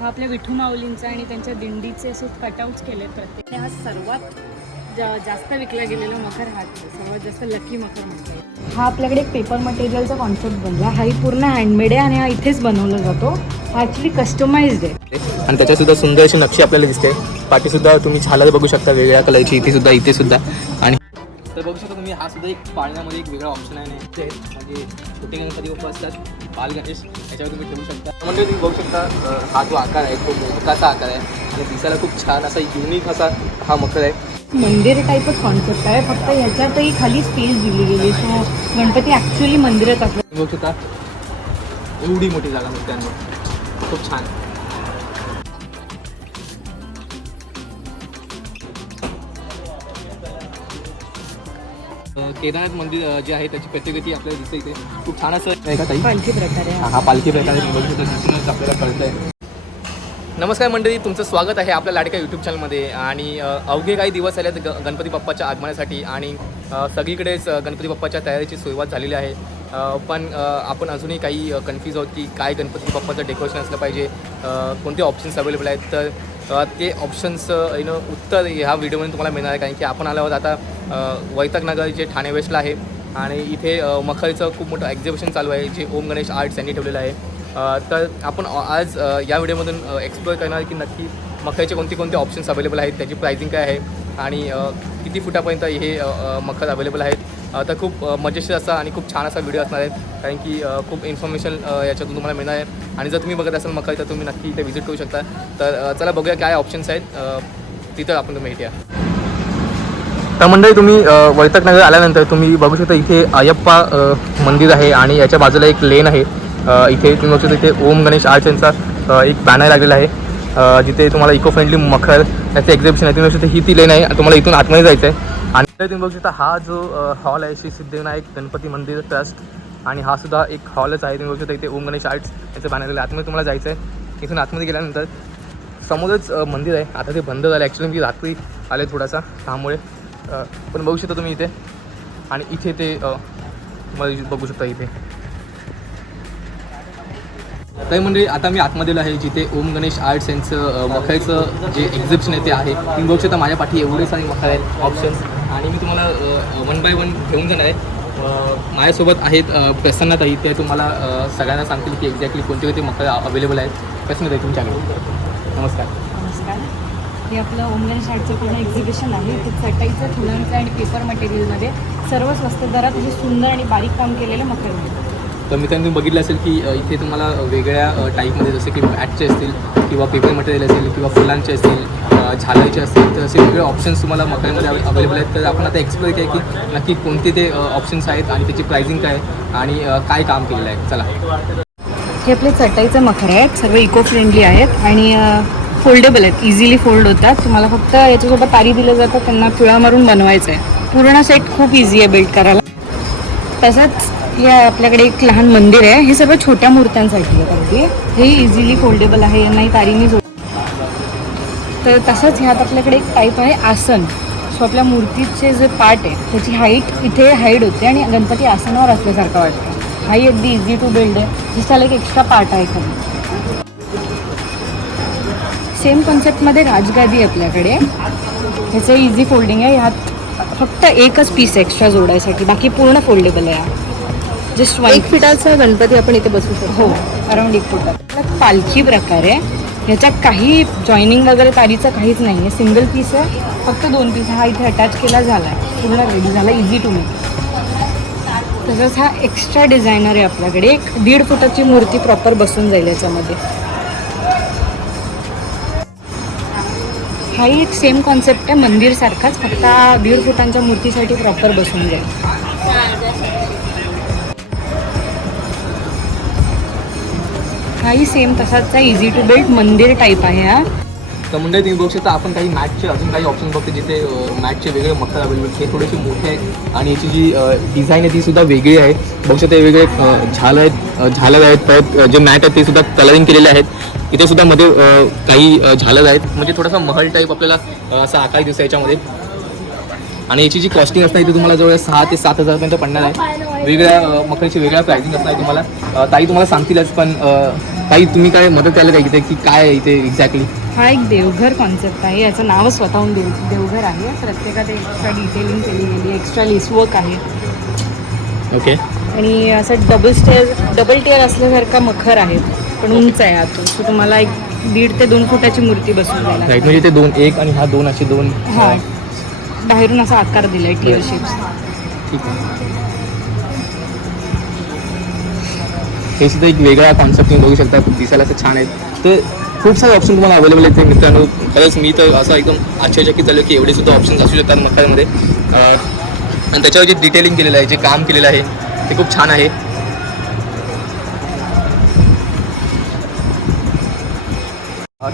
हा आपल्या विठू माऊलींचा आणि त्यांच्या दिंडीचे असे कटआउट्स केले प्रत्येक. आणि हा सर्वात जा- जास्त विकला गेलेला मखर आहे सर्वात जास्त लकी मखर म्हणता हा आपल्याकडे एक पेपर मटेरियलचा कॉन्सेप्ट बनला. हाही पूर्ण हँडमेड आहे आणि हा इथेच बनवला जातो. हा ॲक्च्युली कस्टमाइज्ड आहे. आणि त्याच्यात सुद्धा सुंदर अशी नक्षी आपल्याला दिसते. पाठी सुद्धा तुम्ही झालर बघू शकता वेगळ्या कलरची इथे सुद्धा इथे सुद्धा. आणि तर बघू शकता तुम्ही हा सुद्धा एक पाळण्यामध्ये एक वेगळा ऑप्शन आहे. म्हणजे छोटे गणपती बाप्पा असतात. बाल गणेश याच्यावर तुम्ही ठेवू शकता. म्हणजे तुम्ही बघू शकता हा जो आकार आहे तो मोदकाचा आकार आहे. आणि दिसायला खूप छान असा युनिक असा हा मकर आहे. मंदिर टाईपच कॉन्सेप्ट आहे. फक्त ह्याच्यातही खाली स्पेस दिली गेली सो गणपती ॲक्च्युली मंदिरात असतात बघू शकता एवढी मोठी जागा मूर्त्यांवर खूप छान. केदारनाथ मंदिर जे आहे त्याची प्रत्येकती आपल्याला दिसते इथे. खूप छान असं आहे का ताई? पालखी प्रकारे हा हा पालखी प्रकार दिसूनच आपल्याला कळतंय. नमस्कार मंडळी तुमचं स्वागत आहे आपल्या लाडक्या यूट्यूब चॅनलमध्ये आणि अवघे काही दिवस आले ग गणपती बाप्पाच्या आगमनासाठी. आणि सगळीकडेच गणपती बाप्पाच्या तयारीची सुरुवात झालेली आहे. पण आपण अजूनही काही कन्फ्यूज आहोत की काय गणपती बाप्पाचं डेकोरेशन असलं पाहिजे. कोणते ऑप्शन्स अवेलेबल आहेत? तर ते ऑप्शन्स यु नो उत्तर ह्या व्हिडिओमध्ये तुम्हाला मिळणार आहे. कारण की आपण आल्यावर आता वैतकनगर जे ठाणे वेस्टला आहे आणि इथे अ, मखरचं खूप मोठं एक्झिबिशन चालू आहे जे ओम गणेश आर्ट्स यांनी ठेवलेलं आहे. तर आपण आज या व्हिडिओमधून एक्सप्लोअर करणार की नक्की मखरचे कोणते कोणते ऑप्शन्स अवेलेबल आहेत त्याची प्राइसिंग काय आहे आणि किती फुटापर्यंत हे मखर अवेलेबल आहेत. तर खूप मजेशीर असा आणि खूप छान असा व्हिडिओ असणार आहे. कारण की खूप इन्फॉर्मेशन याच्यातून तुम्हाला मिळणार आहे. आणि जर तुम्ही बघत असाल मकर तर तुम्ही नक्की इथे व्हिजिट करू शकता. तर चला बघूया काय ऑप्शन्स आहेत. तिथं आपण तुम्ही भेटूया. तर मंडळी तुम्ही वैतकनगर आल्यानंतर तुम्ही बघू शकता इथे अयप्पा मंदिर आहे आणि याच्या बाजूला एक लेन आहे. इथे तुम्ही बघू शकता इथे ओम गणेश आर्ट्स यांचा एक बॅनर लागलेला आहे. जिथे तुम्हाला इको फ्रेंडली मखर याचं एक्झिबिशन आहे. तुम्ही बघू शकता ही ती लेन आहे. तुम्हाला इथून आतमध्ये जायचं आहे आणि तुम्ही बघू शकता हा जो हॉल आहे श्री सिद्धिविनायक गणपती मंदिर ट्रस्ट आणि हा सुद्धा एक हॉलच आहे तुम्ही बघू शकता इथे ओम गणेश आर्ट्स याचं बॅनर आहे. आतमध्ये तुम्हाला जायचं आहे इथून आतमध्ये गेल्यानंतर समोरच मंदिर आहे. आता ते बंद झालं ॲक्च्युली मी रात्री आले थोडासा त्यामुळे पण बघू शकता तुम्ही इथे. आणि इथे ते तुम्हाला बघू शकता इथे. काही म्हणजे आता मी आतमध्ये आहे जिथे ओम गणेश आर्ट्स यांचं मखायचं जे एक्झिबिशन आहे ते आहे. तुम्ही बघू शकता माझ्या पाठी एवढे सारे मखाय आहेत ऑप्शन्स आणि मी तुम्हाला वन बाय वन घेऊन जाणार आहे. माझ्यासोबत आहेत प्रसन्नताई. ते तुम्हाला सगळ्यांना सांगतील की एक्झॅक्टली कोणते कोणते मखर अवेलेबल आहेत. प्रसन्नताई तुमच्याकडे. नमस्कार. नमस्कार. हे आपलं ओमगण शाळेचं पूर्ण एक्झिबिशन आहे. इथे चटाईचं फुलांचं आणि पेपर मटेरियलमध्ये सर्व स्वस्त दरात असे सुंदर आणि बारीक काम केलेलं मकर मिळतं तर मित्रांनो तुम्ही बघितलं असेल की इथे तुम्हाला वेगळ्या टाईपमध्ये जसे की मॅटचे असतील किंवा पेपर मटेरियल असेल किंवा फुलांचे असतील झालायचे असतील तर असे वेगळे ऑप्शन्स तुम्हाला मकाईमध्ये अवेलेबल आहेत. तर आपण आता एक्सप्लोर केलं की नक्की कोणते ते ऑप्शन्स आहेत आणि त्याची प्राइसिंग काय आहे आणि काय काम केलेलं आहे. चला. हे आपले चटाईचं मखर आहेत सर्व इको फ्रेंडली आहेत आणि फोल्डेबल आहेत इझिली फोल्ड होतात. तुम्हाला फक्त याच्यासोबत तारी दिलं जातं त्यांना पिळा मारून बनवायचं आहे. पूर्ण सेट खूप इझी आहे बिल्ड करायला. तसंच या आपल्याकडे एक लहान मंदिर आहे. हे सर्व छोट्या मूर्त्यांसाठी आहे अगदी. हे इझिली फोल्डेबल आहे. यांनाही तारीने जोड तर तसंच ह्यात आपल्याकडे एक टाईप आहे आसन. सो आपल्या मूर्तीचे जे पार्ट आहे त्याची हाईट इथे हाईड होते आणि गणपती आसनावर असल्यासारखं वाटतं. हाही अगदी इझी टू बिल्ड आहे. जसं एक एक्स्ट्रा पार्ट आहे खाली. सेम कॉन्सेप्टमध्ये राजगादी आहे आपल्याकडे. ह्याचं इझी फोल्डिंग आहे. ह्यात फक्त एकच पीस एक्स्ट्रा जोडायसाठी. बाकी पूर्ण फोल्डेबल आहे. जस्ट वन एक फिटाचा गणपती आपण इथे बसू शकतो. हो अराउंड एक फुटात पालखी प्रकार आहे. ह्याच्यात काही जॉईनिंग वगैरे तारीचं काहीच नाही आहे सिंगल पीस आहे. फक्त दोन पीस हा इथे अटॅच केला झाला आहे पूर्ण रेडी झाला. इझी टू मेक तसंच हा एक्स्ट्रा डिझायनर आहे आपल्याकडे. एक दीड फुटाची मूर्ती प्रॉपर बसून जाईल याच्यामध्ये. हाही एक सेम कॉन्सेप्ट आहे. मंदिरसारखाच. फक्त दीड फुटांच्या मूर्तीसाठी प्रॉपर बसून जाईल. हाही सेम तसाच इझी टू बिल्ड मंदिर टाईप आहे हा. तर मंडळी तुम्ही बघू शकता आपण काही मॅटचे अजून काही ऑप्शन बघतो जिथे मॅटचे वेगळे मखर अवेलेबल हे थोडेसे मोठे आहेत आणि याची जी डिझाईन आहे ती सुद्धा वेगळी आहे. बघू शकता हे वेगळे झालं आहेत अ, झालर आहेत परत जे मॅट आहेत ते सुद्धा कलरिंग केलेले आहेत. इथे सुद्धा मध्ये काही अ, झालर आहेत. म्हणजे थोडासा महल टाईप आपल्याला असा आकार दिसतो याच्यामध्ये. आणि याची जी कॉस्टिंग असणार ती तुम्हाला जवळ सहा ते सात हजारपर्यंत पडणार आहे. वेगळ्या अ, मखरीची वेगळ्या प्राइसिंग असणार आहे तुम्हाला. ताई तुम्हाला सांगतीलच पण ताई तुम्ही काय मदत करायला काय इथे की काय आहे इथे एक्झॅक्टली हा एक देवघर कॉन्सेप्ट आहे. याचं नावच स्वतःहून देव देवघर आहे. प्रत्येकात एक्स्ट्रा डिटेलिंग केली गेली एक्स्ट्रा लिसवर्क आहे. ओके आणि असं डबल स्टेअर डबल टेअर असल्यासारखा मखर आहे. पण उंच आहे आतून सो तुम्हाला एक दीड ते दोन फुटाची मूर्ती बसून राईट म्हणजे ते दोन एक आणि हा दोन असे दोन हा. बाहेरून असा आकार दिलाय टिअर शेप्स ठीक आहे. हे सुद्धा एक वेगळा कॉन्सेप्ट तुम्ही बघू शकता खूप दिसायला असं छान आहे. तर खूप सारे ऑप्शन तुम्हाला अवेलेबल आहेत मित्रांनो. खरंच मी तर असं एकदम आश्चर्यचकित झालो की एवढे सुद्धा ऑप्शन्स असू शकतात मखरमध्ये अं, आणि त्याच्यावर जे डिटेलिंग केलेलं आहे जे काम केलेलं आहे ते खूप छान आहे.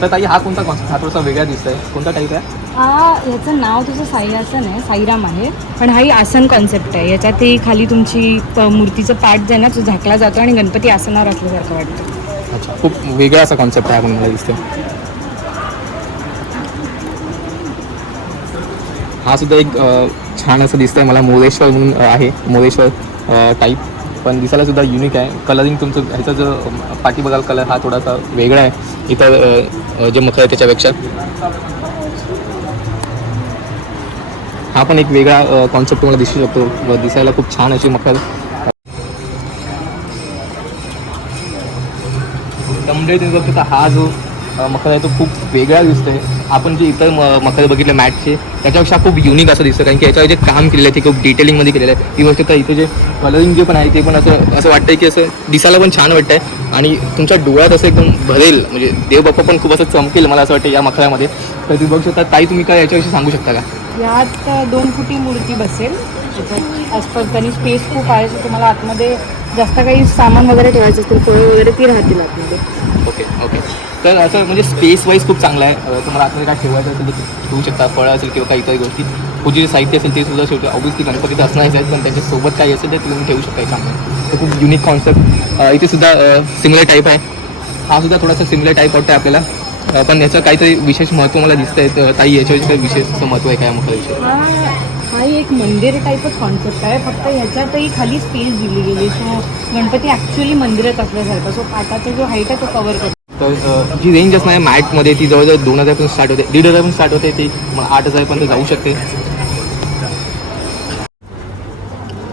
तर ताई हा कोणता कॉन्सेप्ट हा थोडासा वेगळा दिसतोय. कोणता टाईप आहे? हा याचं नाव तुझं साई आसन आहे साईराम आहे. पण हाही आसन कॉन्सेप्ट आहे. याच्यातही खाली तुमची प- मूर्तीचं पाठ जे आहे ना तो झाकला जातो आणि गणपती आसनावर असल्यासारखं वाटतं. अच्छा खूप वेगळा असा कॉन्सेप्ट आहे आपण मला दिसतोय. हा सुद्धा एक अ, छान असं दिसतंय मला. मोरेश्वर म्हणून अ, आहे. मोरेश्वर टाईप पण दिसायला सुद्धा युनिक आहे. कलरिंग तुमचं ह्याचा जो पाठी बघाल कलर हा थोडासा वेगळा आहे. इतर जे मखर आहे त्याच्यापेक्षा. हा पण एक वेगळा कॉन्सेप्ट तुम्हाला दिसू शकतो. व दिसायला खूप छान अशी मखर त्यामुळे तुम्ही बघतो हा जो मखर आहे तो खूप वेगळा दिसतोय. आपण जे इतर म- मखर बघितले मॅटचे त्याच्यापेक्षा खूप युनिक असं दिसतं कारण की याच्यावर जे काम केलेलं आहे ते खूप डिटेलिंगमध्ये केलेलं आहे. ती गोष्ट तर इथे जे कलरिंग जे पण आहे ते पण असं असं वाटतं की असं दिसायला पण छान वाटतंय. आणि तुमच्या डोळ्यात असं एकदम भरेल. म्हणजे देवबाप्पा पण खूप असं चमकेल मला असं वाटतं या मखरामध्ये तर तुम्ही बघू शकता ताई तुम्ही काय याच्याविषयी सांगू शकता का? यात दोन फुटी मूर्ती बसेल. त्याच्यात ॲज त्यांनी स्पेस खूप आहे सो तुम्हाला आतमध्ये जास्त काही सामान वगैरे ठेवायचं असतील फळं वगैरे ती राहतील आतमध्ये. ओके ओके तर असं म्हणजे स्पेस वाईज खूप चांगलं आहे. तुम्हाला आतमध्ये काय ठेवायचं असेल तर ठेवू शकता. फळं असेल किंवा काही इतर गोष्टी. पूजे जे साहित्य असेल ते सुद्धा शेवटी ऑब्विसली गणपतीचं असणारच आहेत पण त्याच्यासोबत काही असेल ते तुम्ही ठेवू शकता याच्यामध्ये. तर खूप युनिक कॉन्सेप्ट इथे सुद्धा सिमिलर टाईप आहे. हा सुद्धा थोडासा सिमिलर टाईप वाटतं आपल्याला. पण याचं काहीतरी विशेष महत्त्व मला दिसतंय. ताई याच्याविषयी काही विशेष असं महत्त्व आहे काय मखराविषयी हा हाही एक मंदिर टाईपच कॉन्सेप्ट आहे. फक्त ह्याच्यातही खाली स्पेस दिली गेली सो गणपती ॲक्च्युली मंदिरात असल्यासारखं. सो पाटाचा जो हाईट आहे तो कवर करतो. तर जी रेंज असणार आहे मॅटमध्ये ती जवळजवळ दोन हजारपासून स्टार्ट होते दीड हजारपासून स्टार्ट होते ती मग आठ हजारपर्यंत जाऊ शकते.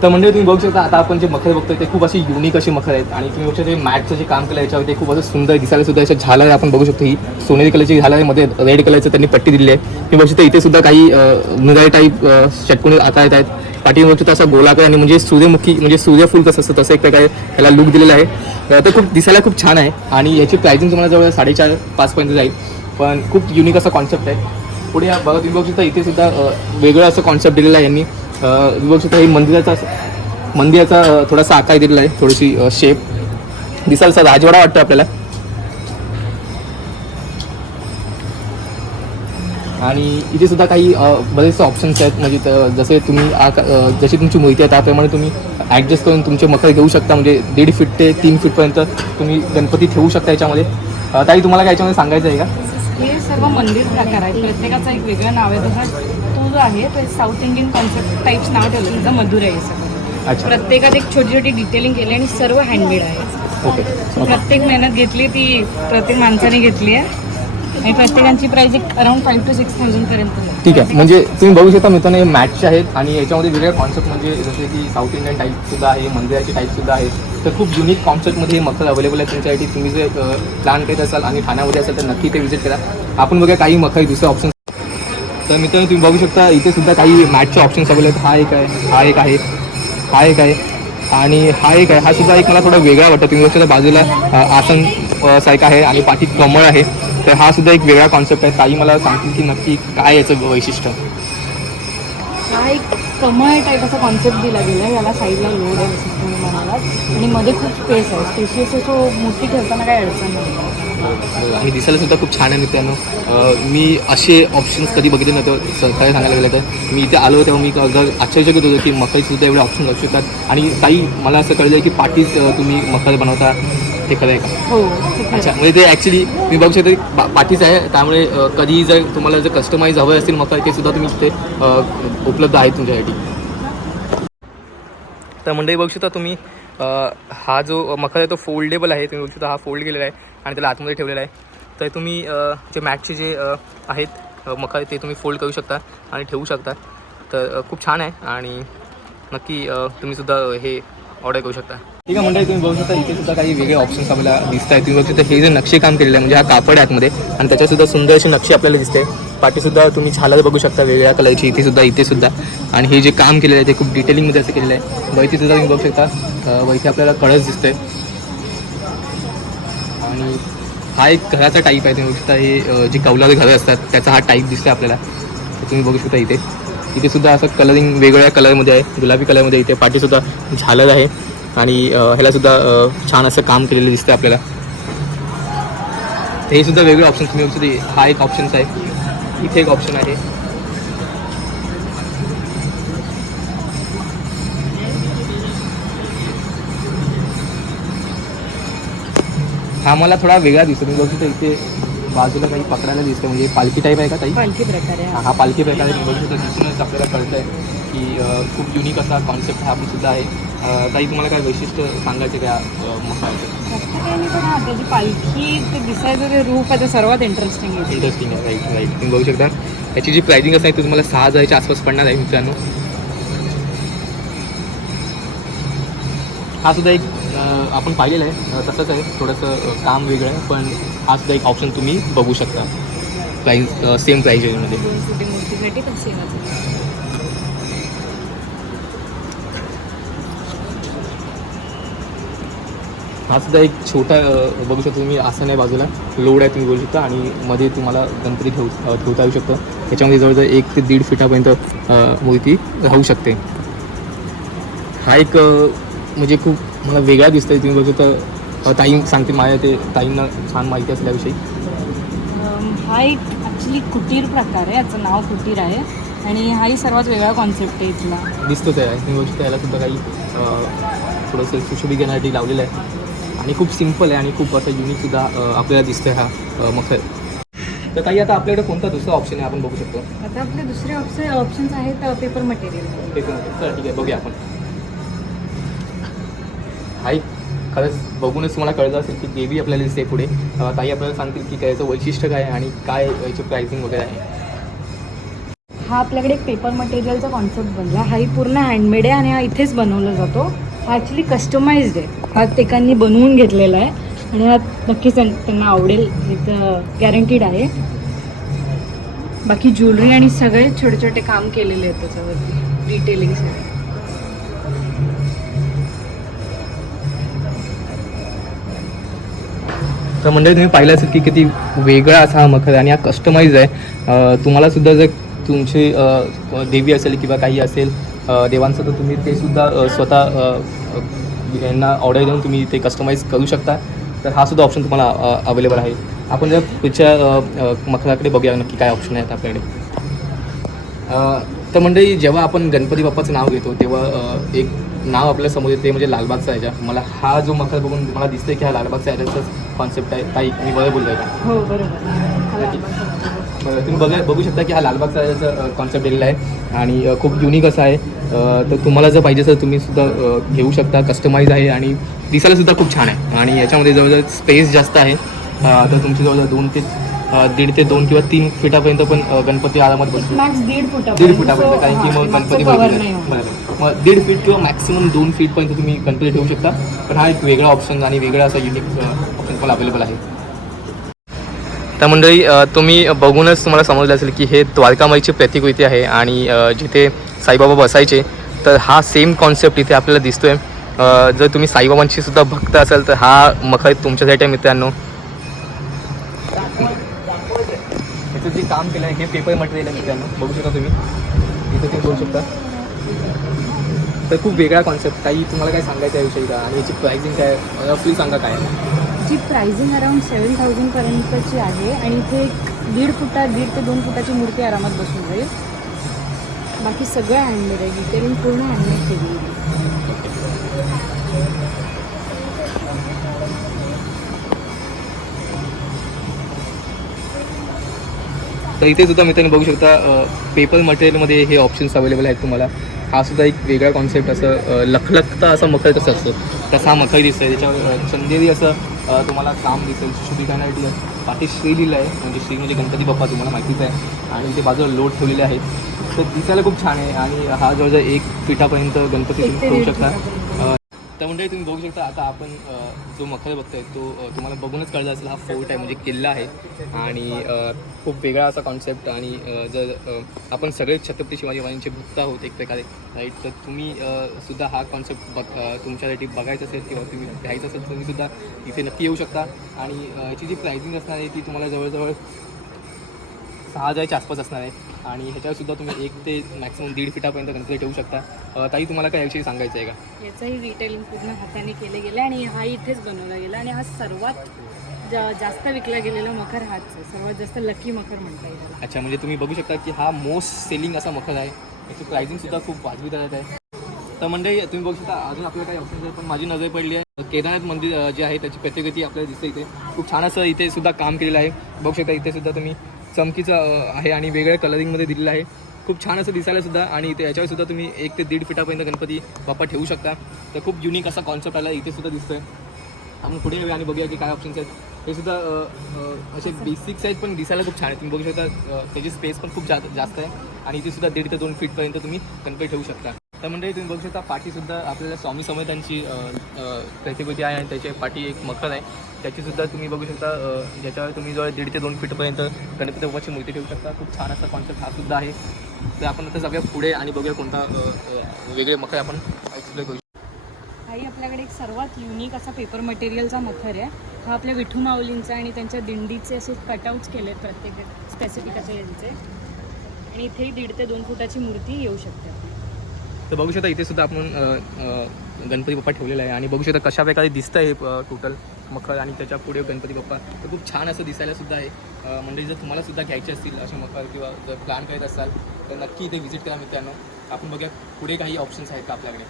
तर म्हणजे तुम्ही बघू शकता आता आपण जे मखर बघतोय ते खूप अशी युनिक अशी मखर आहेत. आणि तुम्ही बघू शकता मॅटचं जे काम केलं याच्यावर ते खूप असं सुंदर दिसायला सुद्धा अशा झालर आपण बघू शकतो ही सोनेरी कलरची झालर आहे मध्ये रेड कलरचं त्यांनी पट्टी दिली आहे. तुम्ही बघू शकता इथे सुद्धा काही नुराई टाईप षटकोनी आकार येत आहेत. पाठी बघू शकता असा गोलाकार आणि म्हणजे सूर्यमुखी म्हणजे सूर्यफूल कसं असतं तसं एक प्रकारे त्याला लुक दिलेला आहे. तर खूप दिसायला खूप छान आहे. आणि याची प्रायझिंग तुम्हाला जवळ साडेचार पाचपर्यंत जाईल. पण खूप युनिक असा कॉन्सेप्ट आहे. पुढे बघा तुम्ही बघू शकता इथे सुद्धा वेगळं असं कॉन्सेप्ट दिलेला आहे यांनी. बघू शकता हे मंदिराचा मंदिराचा थोडासा आकार दिलेला आहे थोडीशी शेप दिसायला सर राजवाडा वाटतो आपल्याला. आणि इथे सुद्धा काही बरेचसे ऑप्शन्स आहेत. म्हणजे जसे तुम्ही जशी तुमची माहिती आहे त्याप्रमाणे तुम्ही ॲडजस्ट करून तुमचे मखर घेऊ शकता. म्हणजे दीड फीट ते तीन फीटपर्यंत तुम्ही गणपती ठेवू शकता याच्यामध्ये. काही ताई तुम्हाला काय याच्यामध्ये सांगायचं आहे का? हे सर्व मंदिर प्रकार आहे प्रत्येकाचं एक वेगळं नाव आहे. तसं जो आहे तो साऊथ इंडियन कॉन्सेप्ट टाईप्स नाव ठेवलं त्याचं मधुर आहे सगळं. प्रत्येकात एक छोटी छोटी डिटेलिंग केली आणि सर्व हँडमेड आहे. ओके. प्रत्येक मेहनत घेतली ती प्रत्येक माणसाने घेतली आहे. आणि प्रत्येकाची प्राइस एक around five to six thousand पर्यंत. ठीक आहे. म्हणजे तुम्ही बघू शकता मित्रांनो हे मॅटचे आहेत आणि याच्यामध्ये वेगळे कॉन्सेप्ट म्हणजे जसे की साऊथ इंडियन टाईपसुद्धा आहे मंदिराची टाईपसुद्धा आहे. तर खूप युनिक कॉन्सेप्टमध्ये हे मखर अवेलेबल आहे तुमच्यासाठी तुम्ही जे प्लॅन करत असाल आणि ठाण्यामध्ये असाल तर नक्की ते विजिट करा. आपण बघा काही मखर दुसरे ऑप्शन तर मित्रांनो तुम्ही बघू शकता इथे सुद्धा काही मॅटचे ऑप्शन्स अवेलेबल आहेत. हा एक आहे हा एक आहे हा एक आहे आणि हा एक आहे. हा सुद्धा एक मला थोडा वेगळा वाटतो. तुम्ही बघू शकता बाजूला आसन अ, आहे आणि पाठी कमळ आहे. तर हा सुद्धा एक वेगळा कॉन्सेप्ट आहे. काही मला सांगतील की नक्की काय याचं वैशिष्ट्य. हा एक कमळ टाईप असा कॉन्सेप्ट दिला गेला आहे याला साईडला लोड आहे जसं तुम्ही म्हणालात. आणि मध्ये खूप स्पेस आहे. स्पेशियस आहे मोठी ठेवताना काही अडचण नाही आणि दिसायला सुद्धा खूप छान आहे मित्रांनो. मी असे ऑप्शन्स कधी बघितले नव्हते स- खरं सांगायला गेलं तर. मी इथे आलो तेव्हा मी अगदी आश्चर्यचकित होतो की मकाईचे सुद्धा एवढे ऑप्शन असू शकतात. आणि काही मला असं कळलं की पाठीच अं, तुम्ही मकर बनवता. ते खरं आहे का? हो ते. अच्छा म्हणजे ते ॲक्च्युली मी बघू शकते पाठीच आहे त्यामुळे कधी जर तुम्हाला जर कस्टमाइज हवे असतील मकर ते सुद्धा तुम्ही तिथे अं, उपलब्ध आहेत तुमच्यासाठी. तर मंडळी बघू शकता तुम्ही हा जो मखर आहे तो फोल्डेबल आहे. तुम्ही बघू शकता हा फोल्ड केलेला आहे. आणि त्याला आतमध्ये ठेवलेलं आहे. तर तुम्ही जे मॅटचे जे आहेत अ, ते तुम्ही फोल्ड करू शकता आणि ठेवू शकता. तर खूप छान आहे आणि नक्की तुम्हीसुद्धा तुम्ही सुद्धा हे ऑर्डर करू शकता. ठीक आहे म्हणजे तुम्ही बघू शकता इथे सुद्धा काही वेगळे ऑप्शन्स आपल्याला दिसत आहेत तुम्ही बघू शकता हे जे नक्षीकाम केलेलं आहे म्हणजे हा कापड आहे आतमध्ये आणि त्याच्यासुद्धा सुंदर अशी नक्षी आपल्याला दिसते. पाठीसुद्धा तुम्ही झालर बघू शकता वेगळ्या कलरची इथे सुद्धा इथे सुद्धा. आणि हे जे काम केलेलं आहे ते खूप डिटेलिंगमध्ये असं केलेलं आहे. वैतीसुद्धा तुम्ही बघू शकता. अ, वैती आपल्याला कळस दिसतंय. आणि हा एक घराचा टाईप आहे. तुम्ही बघू शकता हे जे कौलाचे घरं असतात त्याचा हा टाईप दिसतोय आपल्याला. तर तुम्ही बघू शकता इथे. इथे सुद्धा असं कलरिंग वेगवेगळ्या कलरमध्ये आहे. गुलाबी कलरमध्ये इथे पाठीसुद्धा झालर आहे. आणि ह्याला सुद्धा छान असं काम केलेलं दिसतंय आपल्याला. हे सुद्धा वेगळे ऑप्शन तुम्ही हा एक ऑप्शन्स आहे. इथे एक ऑप्शन आहे. हा मला थोडा वेगळा दिसतो. तुम्ही बघू शकता इथे बाजूला काही पकडायला दिसतं म्हणजे पालखी टाईप आहे का काही पालखी प्रकारे हा. हा पालखी प्रकार आहे बघू शकतो दिसूनच आपल्याला कळतं आहे की खूप युनिक असा कॉन्सेप्ट हा सुद्धा आहे. काही तुम्हाला काय वैशिष्ट्य सांगायचे त्या त्याची पालखी ते दिसायचं ते रूप आहे ते सर्वात इंटरेस्टिंग आहे. इंटरेस्टिंग आहे राईट राईट तुम्ही बघू शकता. याची जी प्राइसिंग असणार ती तुम्हाला सहा हजाराच्या आसपास पडणार आहे मित्रांनो. हा सुद्धा एक आपण पाहिलेला आहे. तसंच आहे. थोडंसं काम वेगळं आहे. पण हा सुद्धा एक ऑप्शन तुम्ही बघू शकता. प्राईस सेम प्राईस रेंजमध्ये हा सुद्धा एक छोटा बघू शकतो तुम्ही आसन आहे बाजूला. लोड आहे तुम्ही बघू शकता आणि मध्ये तुम्हाला गणपती ठेव ठेवता येऊ शकतो. त्याच्यामध्ये जवळजवळ एक ते दीड फिटापर्यंत मूर्ती राहू शकते. हा एक म्हणजे खूप मला वेगळा दिसतोय तुम्ही बघू अ, ताई सांगते माझ्या ते ताईंना छान माहिती असल्याविषयी. हा एक ॲक्च्युली कुटीर प्रकार आहे याचं नाव कुटीर आहे. आणि हाही सर्वात वेगळा कॉन्सेप्ट आहे इथला. दिसतोच आहे. तुम्ही बघू शकता याला सुद्धा काही थोडंसं सुशोभिकरणासाठी लावलेलं आहे. आणि खूप सिंपल आहे आणि खूप असं युनिकसुद्धा आपल्याला दिसतोय हा मखर. तर ताई आता आपल्याकडे कोणता दुसरा ऑप्शन आहे आपण बघू शकतो? आता आपले दुसरे ऑप्शन ऑप्शन्स आहेत पेपर मटेरियल पण चला ठीक आहे बघूया आपण. हाय खरंच बघूनच तुम्हाला कळलं असेल की देवी आपल्याला दिसते पुढे. अ, ताई आपल्याला सांगतील की काय याचं वैशिष्ट्य काय आहे आणि काय याची प्राइसिंग वगैरे आहे. हा आपल्याकडे एक पेपर मटेरियलचा कॉन्सेप्ट बनला. हाही पूर्ण हँडमेड आहे आणि हा इथेच बनवला जातो. हा ॲक्च्युली कस्टमाइज्ड आहे. हा एकांनी बनवून घेतलेला आहे. आणि हा नक्कीच त्यां- त्यांना आवडेल. इथं गॅरंटीड आहे. बाकी ज्वेलरी आणि सगळे छोटे छोटे काम केलेले आहेत त्याच्यावरती. डिटेलिंगसाठी तर मंडळी तुम्ही पाहिलं असेल की किती वेगळा असा हा मखर आहे आणि हा कस्टमाइज आहे. तुम्हालासुद्धा तुम्हाला सुद्धा जर तुमची देवी असेल किंवा काही असेल देवांचं तर तुम्ही ते सुद्धा स्वतः यांना ऑर्डर देऊन तुम्ही ते कस्टमाइज करू शकता. तर हा सुद्धा ऑप्शन तुम्हाला अवेलेबल आहे. आपण जर पुढच्या मखराकडे बघूया नक्की काय ऑप्शन आहेत आपल्याकडे. तर मंडळी जेव्हा आपण गणपती बाप्पाचं नाव घेतो तेव्हा एक नाव आपल्यासमोर येते म्हणजे लालबागचा ह्याच्या मला हा जो मखर बघून मला दिसतंय की हा लालबागचा ह्याच्याचाच कॉन्सेप्ट आहे. ताई मी बरं बोलतोय का? हो बरोबर. बरं, तुम्ही बघा बघू शकता की हा लालबागचा याचा कॉन्सेप्ट दिलेला आहे. आणि खूप युनिक असा आहे. तर तुम्हाला जर पाहिजे असेल तुम्ही सुद्धा घेऊ शकता. कस्टमाइज आहे आणि दिसायला सुद्धा खूप छान आहे. आणि याच्यामध्ये जवळजवळ स्पेस जास्त आहे. तर तुमची जवळजवळ दोन ते दीड ते दोन किंवा तीन फिटापर्यंत पण गणपती आरामात बसतो. मॅक्स दीड फुटा दीड फुटापर्यंत कारण की मग गणपती. बरोबर. मग दीड फीट किंवा मॅक्सिमम दोन फीटपर्यंत तुम्ही गणपती ठेवू शकता. पण हा एक वेगळा ऑप्शन आणि वेगळा असा युनिक ऑप्शन पण अवेलेबल आहे. तर मंडळी तुम्ही बघूनच तुम्हाला समजलं असेल की हे द्वारकामाईची प्रतिकृती आहे आणि जिथे साईबाबा बसायचे तर हा सेम कॉन्सेप्ट इथे आपल्याला दिसतोय. जर तुम्ही साईबाबांची सुद्धा भक्त असाल तर हा मखर तुमच्यासाठी मित्रांनो. याचं जे काम केलं आहे हे पेपर मटेरियल आहे मित्रांनो. बघू शकता तुम्ही. इथं ते बघू शकता. तर खूप वेगळा कॉन्सेप्ट काही तुम्हाला काय सांगायचं आहे विषयी का? आणि याची प्राइसिंग काय? रफली सांगा काय आहे. ची प्राइसिंग अराउंड सेवन थाउजंडपर्यंतची आहे आणि इथे एक दीड फुटा दीड ते दोन फुटाची मूर्ती आरामात बसून जाईल. बाकी सगळं हँडमेड आहे. डिटेलिंग पूर्ण हँडमेड केली तर इथे सुद्धा मित्रांनो बघू शकता पेपर मटेरियलमध्ये हे ऑप्शन्स अवेलेबल आहेत तुम्हाला. हा सुद्धा एक वेगळा कॉन्सेप्ट असं लखलखता असं मखर कसं असतं. तसा हा मखर दिसतोय. त्याच्यावर चंदेरी असं तुम्हाला काम दिसेल सुशोभिकांसाठी पाठी श्री लिहिलं आहे. म्हणजे श्री म्हणजे गणपती बाप्पा तुम्हाला माहितीच आहे. आणि इथे बाजूला लोट ठेवलेले आहेत. तर दिसायला खूप छान आहे. आणि हा जवळजवळ एक फिटापर्यंत गणपती तुम्ही दीड शकता. तर म्हणजे तुम्ही बघू शकता आता आपण जो मखर बघतोय तो तुम्हाला बघूनच कळलं असेल हा फोर्ट आहे म्हणजे किल्ला आहे. आणि खूप वेगळा असा कॉन्सेप्ट आणि जर आपण सगळे छत्रपती शिवाजी महाराजांचे भक्त आहोत एक प्रकारे राईट तर तुम्ही सुद्धा हा कॉन्सेप्ट बघ तुमच्यासाठी बघायचा असेल किंवा तुम्ही घ्यायचं असेल तुम्ही सुद्धा इथे नक्की येऊ शकता. आणि याची जी प्राइसिंग असणार आहे ती तुम्हाला जवळजवळ सहा हजारच्या आसपास असणार आहे. आणि ह्याच्यावर सुद्धा तुम्ही एक ते मॅक्सिमम दीड फिटापर्यंत गणपती ठेवू शकता. ताई तुम्हाला काय याविषयी सांगायचं आहे का? याचंही रिटेलिंग पूर्ण हाताने केले गेले आणि हा इथेच बनवला गेला आणि हा सर्वात जा- जास्त विकला गेलेला मखर हाच आहे सर्वात जास्त लकी मखर म्हणता येईल. अच्छा म्हणजे तुम्ही बघू शकता की हा मोस्ट सेलिंग असा मखर आहे. याची प्राइसिंग सुद्धा खूप वाजवी दरात आहे. तर म्हणजे तुम्ही बघू शकता अजून आपल्याला काही ऑप्शन पण माझी नजर पडली आहे. केदारनाथ मंदिर जे आहे त्याची प्रतिकृती आपल्याला दिसते इथे. खूप छान असं इथे सुद्धा काम केलेलं आहे. बघू शकता इथे सुद्धा तुम्ही चमकीचं आहे आणि वेगळ्या कलरिंगमध्ये दिलेलं आहे. खूप छान असं दिसायला सुद्धा आणि इथे याच्यावर सुद्धा तुम्ही एक ते दीड फिटापर्यंत गणपती बाप्पा ठेवू शकता. तर खूप युनिक असा कॉन्सेप्ट आला इथे सुद्धा दिसतोय. आपण पुढे येऊया आणि बघूया की काय ऑप्शन्स आहेत. हे सुद्धा असे बेसिक्स आहेत पण दिसायला खूप छान आहे तुम्ही बघू शकता त्याची स्पेस पण खूप जा जास्त आहे. आणि इथे सुद्धा दीड ते दोन फीटपर्यंत तुम्ही गणपती ठेवू शकता. तर म्हणजे तुम्ही बघू शकता पाठीसुद्धा आपल्याला स्वामी समर्थांची प्रतिकृती आहे आणि त्याच्या पाठी एक मखर आहे. त्याचीसुद्धा तुम्ही बघू शकता ज्याच्यावर तुम्ही जवळ दीड ते दोन फीटपर्यंत गणपती बाप्पाची मूर्ती ठेवू शकता. खूप छान असा कॉन्सेप्ट हा सुद्धा आहे. तर आपण आता जाऊया पुढे आणि बघूया कोणता वेगळे मखर आपण एक्सप्लोर करू हाही आपल्याकडे एक सर्वात युनिक असा पेपर मटेरियलचा मखर आहे. हा आपल्या विठू माऊलींचा आणि त्यांच्या दिंडीचे असे कटआउट्स केले आहेत प्रत्येक स्पेसिफिक असे यांचे. आणि इथेही दीड ते दोन फुटाची मूर्ती येऊ शकते. तर बघू शकता इथे सुद्धा आपण गणपती बाप्पा ठेवलेला आहे. आणि बघू शकता कशा प्रकारे दिसतं हे टोटल मखर आणि त्याच्या पुढे गणपती बाप्पा. तर खूप छान असं दिसायला सुद्धा आहे. म्हणजे जर तुम्हाला सुद्धा घ्यायचे असतील असे मखर किंवा जर प्लॅन करत असाल तर नक्की इथे व्हिजिट करा मित्रांनो. आपण बघूया पुढे काही ऑप्शन्स आहेत का आपल्याकडे.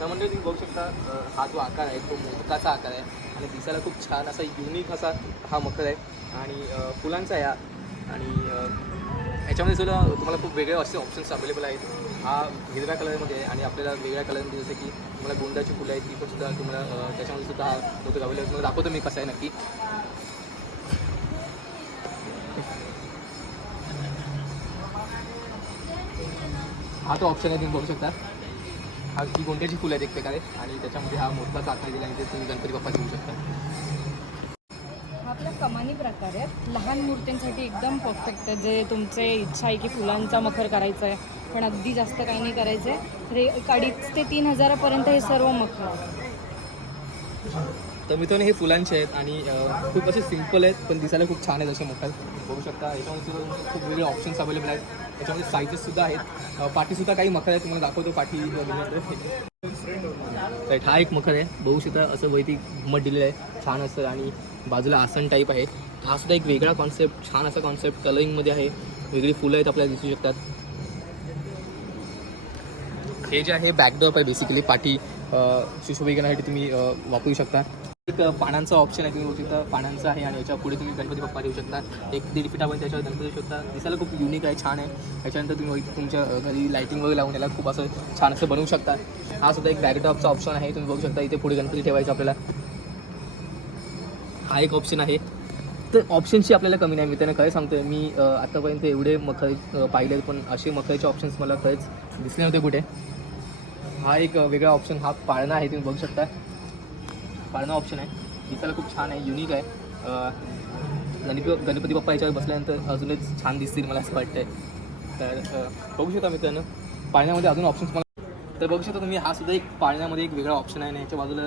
तर म्हणजे तुम्ही बघू शकता हा जो आकार आहे तो मोदकाचा आकार आहे. आणि दिसायला खूप छान असा युनिक असा हा मखर आहे. आणि फुलांचा आहे आणि याच्यामध्ये सुद्धा तुम्हाला खूप वेगळे असे ऑप्शन्स अवेलेबल आहेत. हा हिरव्या कलरमध्ये आहे आणि आपल्याला वेगळ्या कलरमध्ये जसं की तुम्हाला गोंदाची फुलं आहेत ती पण सुद्धा तुम्हाला त्याच्यामध्ये सुद्धा हा मोदक अवेलेबल तुम्हाला दाखवतो मी कसं आहे नक्की. हा तो ऑप्शन आहे तुम्ही बघू शकता. हा ही गोंड्याची फुलं आहेत एक प्रकारे. आणि त्याच्यामध्ये हा मोठा आकार दिला आहे ते तुम्ही गणपती बाप्पा घेऊ शकता. कमानी प्रकार आहेत. लहान मूर्त्यांसाठी एकदम परफेक्ट आहे. जे तुमचे इच्छा आहे की फुलांचा मखर करायचा आहे पण अगदी जास्त काही नाही करायचं आहे. एक अडीच ते तीन हजारापर्यंत हे सर्व मखर आहे तर मित्रांनो हे फुलांचे आहेत आणि अ, खूप असे सिंपल आहेत पण दिसायला खूप छान आहेत असे मखर. बघू शकता याच्यामध्ये सुद्धा खूप वेगळे ऑप्शन्स अवेलेबल आहेत. त्याच्यामध्ये साईजेस सुद्धा आहेत. अ, पाठीसुद्धा काही मखर आहेत तुम्हाला दाखवतो पाठी राईट हा एक मखर आहे. बघू शकता असं वैती घुमट दिलेलं आहे. छान असतं आणि बाजूला आसन टाईप आहे. हा सुद्धा एक वेगळा कॉन्सेप्ट छान असा कॉन्सेप्ट कलरिंगमध्ये आहे. वेगळी फुलं आहेत आपल्याला दिसू शकतात. हे जे आहे बॅकडॉप आहे बेसिकली पाठी सुशोभिकरणासाठी तुम्ही वापरू शकता. एक पानांचा ऑप्शन आहे तुम्ही बघू शकता. पानांचा आहे आणि याच्यापुढे तुम्ही गणपती बाप्पा देऊ शकता. एक दीड फिटापर्यंत त्याच्यावर गणपती देऊ शकता. दिसायला खूप युनिक आहे छान आहे. त्याच्यानंतर तुम्ही इथे तुमच्या घरी लाईटिंग वगैरे लावून याला खूप असं छान असं बनवू शकता. हा सुद्धा एक बॅकडॉपचा ऑप्शन आहे. तुम्ही बघू शकता इथे पुढे गणपती ठेवायचा आपल्याला. हा एक ऑप्शन आहे. तर ऑप्शनची आपल्याला कमी नाही. मी त्याने खरं सांगतोय मी आत्तापर्यंत आतापर्यंत एवढे मखाई पाहिले पण असे मखाईचे ऑप्शन्स मला खरंच दिसले नव्हते कुठे. हा एक वेगळा ऑप्शन हा पाळणा आहे तुम्ही बघू शकता. पाळणा ऑप्शन आहे. दिसायला खूप छान आहे युनिक आहे. गणपती गणपती बाप्पा याच्यावर बसल्यानंतर अजूनच छान दिसतील मला असं वाटतंय. तर बघू शकता मित्रांनो पाळण्यामध्ये अजून ऑप्शन्स मला तर बघू शकता तुम्ही हा सुद्धा एक पाळण्यामध्ये एक वेगळा ऑप्शन आहे आणि याच्या बाजूला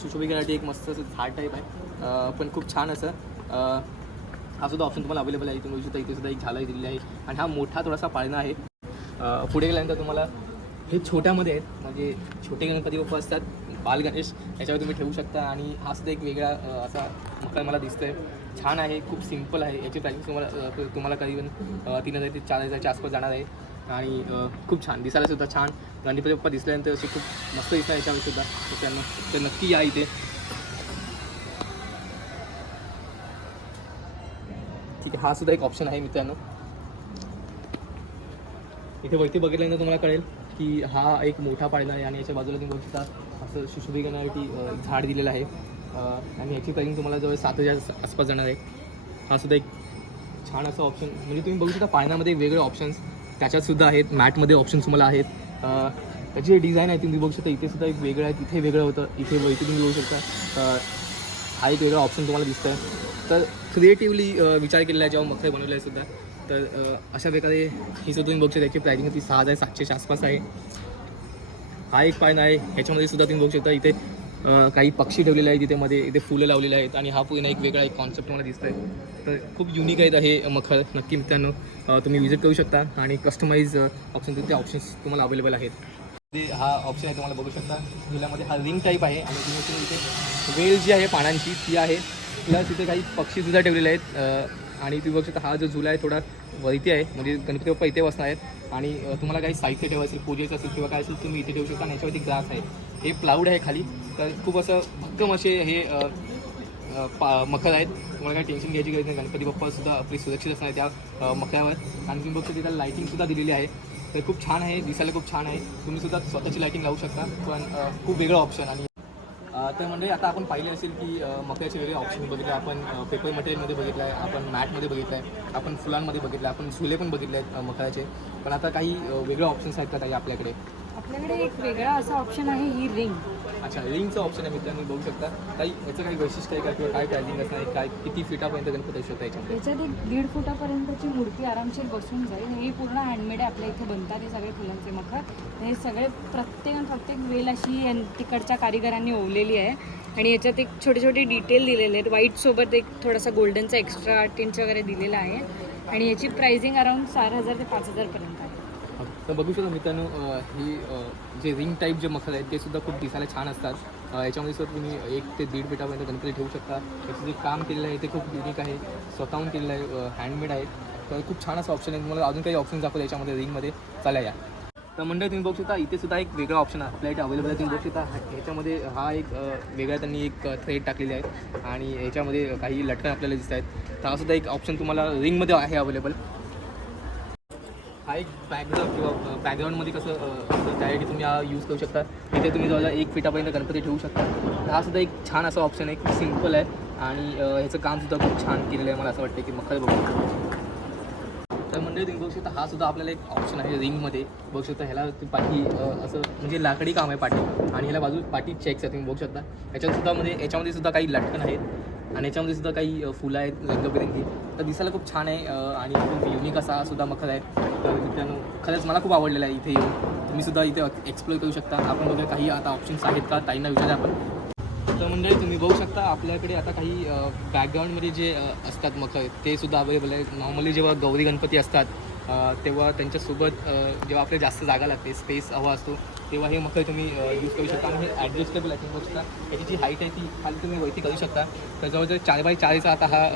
सुशोभिकासाठी एक मस्त असं झाड टाईप आहे. पण खूप छान असं हा सुद्धा ऑप्शन तुम्हाला अवेलेबल आहे. तुम्ही बघू शकता इथे सुद्धा एक झाला दिलेली आहे आणि हा मोठा थोडासा पाळणा आहे. पुढे गेल्यानंतर तुम्हाला हे छोट्यामध्ये आहेत. म्हणजे छोटे गणपती बाप्पा असतात बाल गणेश याच्यावर तुम्ही ठेवू शकता. आणि हा सुद्धा एक वेगळा असा मकर मला दिसतोय. छान आहे खूप सिंपल आहे. याची प्राईस तुम्हाला तुम्हाला कधी पण तीन हजार ते चार हजारच्या आसपास जाणार आहे. आणि खूप छान. दिसायला सुद्धा छान. गणपती बाप्पा दिसल्यानंतर असे खूप मस्त दिसणार याच्यावर सुद्धा. त्यांना तर नक्की या इथे. ठीक आहे हा सुद्धा एक ऑप्शन आहे मित्रांनो. इथे वरती बघितल्यानंतर तुम्हाला कळेल की हा एक मोठा पाळणा आहे आणि याच्या बाजूला तुम्ही बघू शकता असं सुशोभिकरणासाठी अ, झाड दिलेलं आहे. आणि याची प्राईसिंग तुम्हाला जवळ सात हजार आसपास जाणार आहे. हा सुद्धा एक छान असं ऑप्शन म्हणजे तुम्ही बघू शकता पाळण्यामध्ये वेगळे ऑप्शन्स त्याच्यातसुद्धा आहेत. मॅटमध्ये ऑप्शन्स तुम्हाला आहेत. त्याची जे डिझाईन आहे तुम्ही बघू शकता. इथे सुद्धा एक वेगळं आहे. तिथे वेगळं होतं. इथे इथे तुम्ही बघू शकता. हा एक वेगळा ऑप्शन तुम्हाला दिसतं तर क्रिएटिव्हली विचार केलेला आहे. जेव्हा मग बनवलं आहे सुद्धा. तर अशा प्रकारे ही सुद्धा तुम्ही बघू शकता. याची प्रायझिंग ती सहा हजार सातशेच्या आसपास आहे. हा एक पायन आहे. ह्याच्यामध्ये सुद्धा तुम्ही बघू शकता. इथे काही पक्षी ठेवलेले आहेत तिथे मध्ये इथे फुलं लावलेली आहेत आणि हा पुन्हा एक वेगळा एक कॉन्सेप्ट मला दिसतोय. तर खूप युनिक आहेत हे मखर. नक्की मित्रांनो तुम्ही विजिट करू शकता आणि कस्टमाइज ऑप्शन तिथे ऑप्शन्स तुम्हाला अवेलेबल आहेत. हा ऑप्शन आहे तुम्हाला बघू शकता. झुल्यामध्ये हा रिंग टाईप आहे आणि तुम्ही इथे- वेल जी आहे पानांची ती आहे. प्लस इथे काही पक्षीसुद्धा ठेवलेले आहेत. आणि तुम्ही बघू शकता हा जो झुला आहे थोडा वरती आहे. म्हणजे गणपती बाप्पा इथे बसणार आहेत. आणि तुम्हाला काही साहित्य ठेवायचं असेल पूजेचं असेल किंवा काय असेल तुम्ही इथे ठेवू शकता. आणि याच्यावरती ग्लास आहे. हे प्लाऊड आहे खाली. तर खूप असं भक्कम असे हे पा मखर आहेत. तुम्हाला काही टेन्शन घ्यायची गरज नाही. गणपती बाप्पासुद्धा आपली सुरक्षित असणार आहे त्या अं, मखरावर. आणि तुम्ही बघतो तिथं लाईटिंगसुद्धा दिलेली आहे. तर खूप छान आहे. दिसायला खूप छान आहे. तुम्ही सुद्धा स्वतःची लाईटिंग लावू शकता. पण खूप वेगळं ऑप्शन आणि तर म्हणजे आता आपण पाहिले असेल की मक्याचे वेगळे ऑप्शन बघितले आपण पेपर मटेरियलमध्ये बघितलं आहे आपण मॅटमध्ये बघितलं आहे आपण फुलांमध्ये बघितलं आहे आपण झुले पण बघितले आहेत अं, पण आता काही वेगळे ऑप्शन्स आहेत का काही आपल्याकडे? आपल्याकडे एक वेगळा असा ऑप्शन आहे ही रिंग अच्छा रिंगचं ऑप्शन आहे मित्रांनो बघू शकता. काही याचं काही वैशिष्ट्य आहे का किंवा काय प्रायझिंग असणार आहे? काय किती फिटापर्यंत गणपती असू शकता याच्यामध्ये? याच्यात एक दीड फुटापर्यंतची मूर्ती आरामशीर बसून जाईल. हे पूर्ण हँडमेड आहे. आपल्या इथे बनतात हे सगळे फुलांचे मखर. हे सगळे प्रत्येक प्रत्येक वेल अशी यां- तिकडच्या कारिगरांनी ओवलेली आहे. आणि याच्यात एक छोटे छोटे डिटेल दिलेले आहेत. व्हाईटसोबत एक थोडासा गोल्डनचा एक्स्ट्रा टिंच वगैरे दिलेला आहे. आणि याची प्राइसिंग अराउंड चार हजार ते पाच हजारपर्यंत आहे. तर बघू शकता मित्रांनो ही जे रिंग टाईप जे मखर आहेत ते सुद्धा खूप दिसायला छान असतात. याच्यामध्ये सुद्धा तुम्ही एक ते दीड मिटापर्यंत गणपती ठेवू शकता. त्याचं जे काम केलेलं आहे ते खूप युनिक आहे. स्वतःहून केलेलं आहे हँडमेड आहे. तर खूप छान असं ऑप्शन आहे. तुम्हाला अजून काही ऑप्शन दाखवलं याच्यामध्ये रिंगमध्ये चला या. तर मंडळी तुम्ही बघू शकता इथे सुद्धा एक वेगळा ऑप्शन आपल्या इथे अवेलेबल आहे तुम्ही बघू शकता. हा- ह्याच्यामध्ये हा एक वेगळा त्यांनी एक थ्रेड टाकलेली आहे. आणि याच्यामध्ये काही लटकन आपल्याला दिसत आहेत. तर हा सुद्धा एक ऑप्शन तुम्हाला रिंगमध्ये आहे अवेलेबल हा एक बॅकग्राऊंड किंवा बॅकग्राऊंडमध्ये कसं त्यासाठी तुम्ही हा यूज करू शकता? इथे तुम्ही जवळ एक फिटापर्यंत गणपती ठेवू शकता. तर हा सुद्धा एक छान असा ऑप्शन आहे खूप सिंपल आहे आणि ह्याचं कामसुद्धा खूप छान केलेलं आहे मला असं वाटतं की मखर बघून. तर म्हणजे तुम्ही बघू शकता हा सुद्धा आपल्याला एक ऑप्शन आहे रिंगमध्ये बघू शकता ह्याला पाठी असं म्हणजे लाकडी काम आहे पाठी. आणि ह्याला बाजू पाठी चेक्स आहे तुम्ही बघू शकता. याच्यात सुद्धा म्हणजे याच्यामध्ये सुद्धा काही लटकन आहेत आणि याच्यामध्ये सुद्धा काही फुलं आहेत रंगबिरंगी. तर दिसायला खूप छान आहे आणि खूप युनिक असा हा सुद्धा मखर आहे. तर मित्रांनो खरंच मला खूप आवडलेलं आहे इथे येऊन. तुम्ही सुद्धा इथे एक्सप्लोर करू शकता. आपण बघा काही आता ऑप्शन्स आहेत का? ताईंना विचारा आपण. तर म्हणजे तुम्ही बघू शकता आपल्याकडे आता काही बॅकग्राऊंडमध्ये जे असतात मग ते सुद्धा अवेलेबल आहे नॉर्मली जेव्हा गौरी गणपती असतात तेव्हा त्यांच्यासोबत जेव्हा आपल्या जास्त जागा लागते स्पेस हवा असतो तेव्हा हे मखर तुम्ही यूज करू शकता. आणि हे ॲडजस्टेबल आहे तुम्ही बघू शकता. याची जी हाईट आहे ती खाली तुम्ही वरती करू शकता. तर जवळजवळ चार बाय चारचा आता हा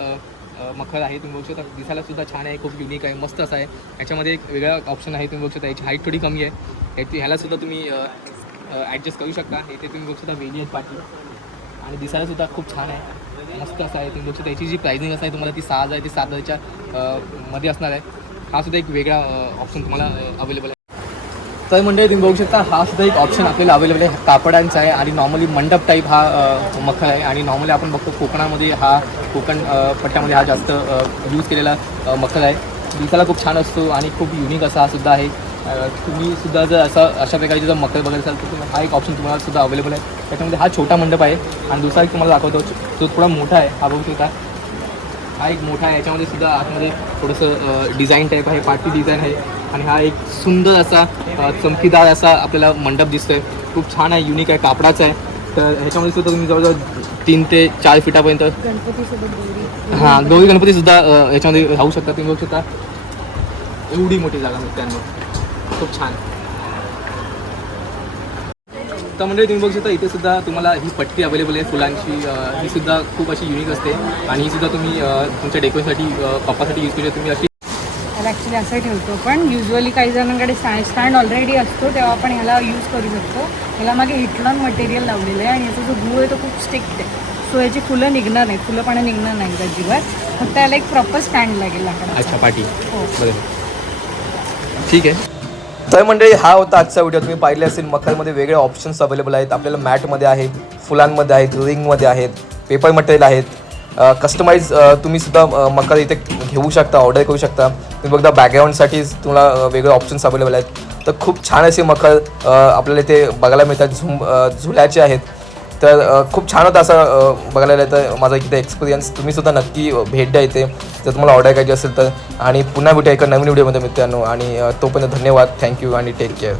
मखर आहे तुम्ही बघू शकता. दिसायला सुद्धा छान आहे खूप युनिक आहे मस्त असा आहे. याच्यामध्ये एक वेगळा ऑप्शन आहे तुम्ही बघू शकता. याची हाईट थोडी कमी आहे. याची ह्याला सुद्धा तुम्ही ॲडजस्ट करू शकता. इथे तुम्ही बघू शकता वेली आहेत पाठी आणि दिसायला सुद्धा खूप छान आहे. मस्त असं आहे तुम्ही बघू शकता. याची जी प्राइसिंग असणार आहे तुम्हाला ती सहा हजार ते सात हजारच्या मध्ये असणार आहे. हा सुद्धा एक वेगळा ऑप्शन तुम्हाला अवेलेबल आहे. तर मंडळी तुम्ही बघू शकता हा सुद्धा एक ऑप्शन आपल्याला अवेलेबल आहे. कापडांचा आहे आणि नॉर्मली मंडप टाईप हा अ, मखर आहे. आणि नॉर्मली आपण बघतो कोकणामध्ये हा कोकण पट्ट्यामध्ये हा जास्त यूज केलेला मखल मखर आहे. दिसायला खूप छान असतो आणि खूप युनिक असा हा सुद्धा आहे. तुम्ही सुद्धा जर असा अशा प्रकारचे जर मखल बघायला असाल तर हा एक ऑप्शन तुम्हाला सुद्धा अवेलेबल आहे. त्याच्यामध्ये हा छोटा मंडप आहे. आणि दुसरा एक तुम्हाला दाखवतो तो थोडा मोठा आहे. हा बघू शकता. हा एक मोठा आहे. याच्यामध्ये सुद्धा आतमध्ये थोडंसं डिझाईन टाईप आहे. पार्टी डिझाईन आहे. आणि हा एक सुंदर असा चमकीदार असा आपल्याला मंडप दिसतोय. खूप छान आहे युनिक आहे कापडाचा आहे. तर ह्याच्यामध्ये सुद्धा तुम्ही जवळजवळ तीन ते चार फिटापर्यंत हां गौरी गणपती सुद्धा अ, याच्यामध्ये राहू शकता. तुम्ही बघू शकता. एवढी मोठी जागा मित्रांनो खूप छान. तर म्हणजे तुम्ही बघू शकता इथे सुद्धा तुम्हाला ही पट्टी अवेलेबल आहे फुलांची. ही सुद्धा खूप अशी युनिक असते. आणि ही सुद्धा तुम्ही तुमच्या डेकोरेशनसाठी अ, कपासाठी यूज करू शकता. तुम्ही अशी ॲक्च्युली असं ठेवतो. पण युजली काही जणांकडे स्टँड स्टँड ऑलरेडी असतो तेव्हा आपण ह्याला यूज करू शकतो. ह्याला मागे हिटलॉन मटेरियल लावलेलं आहे आणि याचा जो ग्लू आहे तो खूप स्टिक्ट आहे. सो याची फुलं निघणार नाही फुलं पण निघणार नाही अजिबात. फक्त याला एक प्रॉपर स्टँड लागेल. अच्छा पाठी. हो. बरोबर ठीक आहे. तर मंडळी हा होता आजचा व्हिडिओ तुम्ही पाहिले असेल मखरमध्ये वेगळे ऑप्शन्स अवेलेबल आहेत. आपल्याला मॅटमध्ये आहेत फुलांमध्ये आहेत रिंगमध्ये आहेत पेपर मटेरियल आहेत. कस्टमाइज तुम्ही सुद्धा मकर इथे घेऊ शकता ऑर्डर करू शकता. तुम्ही बघता बॅकग्राऊंडसाठी तुम्हाला वेगळे ऑप्शन्स अवेलेबल आहेत. तर खूप छान असे मखर आपल्याला इथे बघायला मिळतात झुम झुल्याचे आहेत. तर खूप छान होतं असं बघायला गेलं तर माझा इथे एक्सपिरियन्स तुम्ही सुद्धा नक्की भेट द्या इथे. जर तुम्हाला ऑर्डर करायची असेल तर. आणि पुन्हा भेटूया एका नवीन व्हिडिओमध्ये मित्रांनो. आणि तोपर्यंत धन्यवाद. थँक्यू आणि टेक केअर